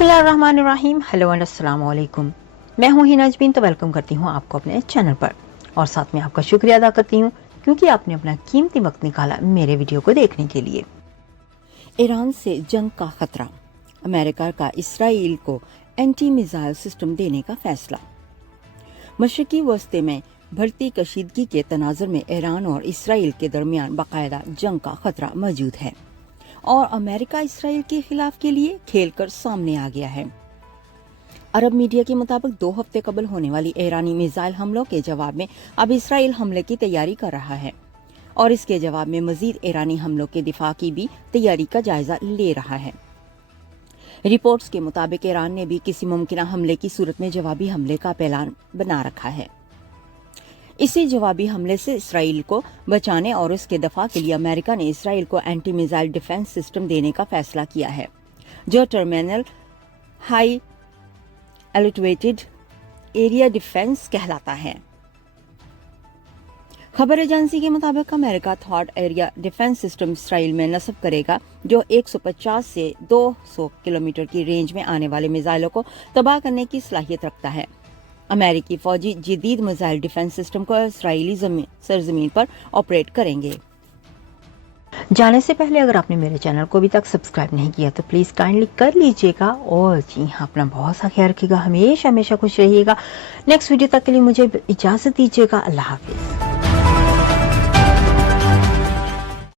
बिस्मिल्लाहिर्रहमानिर्रहीम। Hello and अस्सलाम वालेकुम। मैं हूं हिना अजमीन, तो वेलकम करती हूं आपको अपने चैनल पर और साथ में आपका शुक्रिया अदा करती हूं क्योंकि आपने अपना कीमती वक्त निकाला मेरे वीडियो को देखने के लिए। ईरान से जंग का खतरा, अमेरिका का इसराइल को एंटी मिसाइल सिस्टम देने का फैसला। मशरकी वस्ते में बढ़ती कशीदगी के तनाजुर में ईरान और इसराइल के दरमियान बाकायदा जंग का खतरा मौजूद है और अमेरिका इसराइल के खिलाफ के लिए खेलकर सामने आ गया है। अरब मीडिया के मुताबिक 2 हफ्ते कबल होने वाली ईरानी मिसाइल हमलों के जवाब में अब इसराइल हमले की तैयारी कर रहा है और इसके जवाब में मजीद ईरानी हमलों के दिफा की भी तैयारी का जायजा ले रहा है। रिपोर्ट्स के मुताबिक ईरान ने भी किसी मुमकिन हमले की सूरत में जवाबी हमले का प्लान बना रखा है। इसी जवाबी हमले से इसराइल को बचाने और उसके दफा के लिए अमेरिका ने इसराइल को एंटी मिसाइल डिफेंस सिस्टम देने का फैसला किया है, जो terminal high elevated area defence कहलाता है। खबर एजेंसी के मुताबिक America third area defence system Israel में नस्ब करेगा, जो 150 से 200 किलोमीटर की रेंज में आने वाले मिसाइलों को तबाह करने की सलाहियत रखता है। अमेरिकी फौजी जदीद मिसाइल डिफेंस सिस्टम को इसराइली सरजमीन पर ऑपरेट करेंगे। जाने से पहले अगर आपने मेरे चैनल को अभी तक सब्सक्राइब नहीं किया तो प्लीज काइंडली कर लीजिएगा और जी हाँ, अपना बहुत सा ख्याल रखिएगा, हमेशा खुश रहिएगा। नेक्स्ट वीडियो तक के लिए मुझे इजाजत दीजिएगा। अल्लाह हाफिज।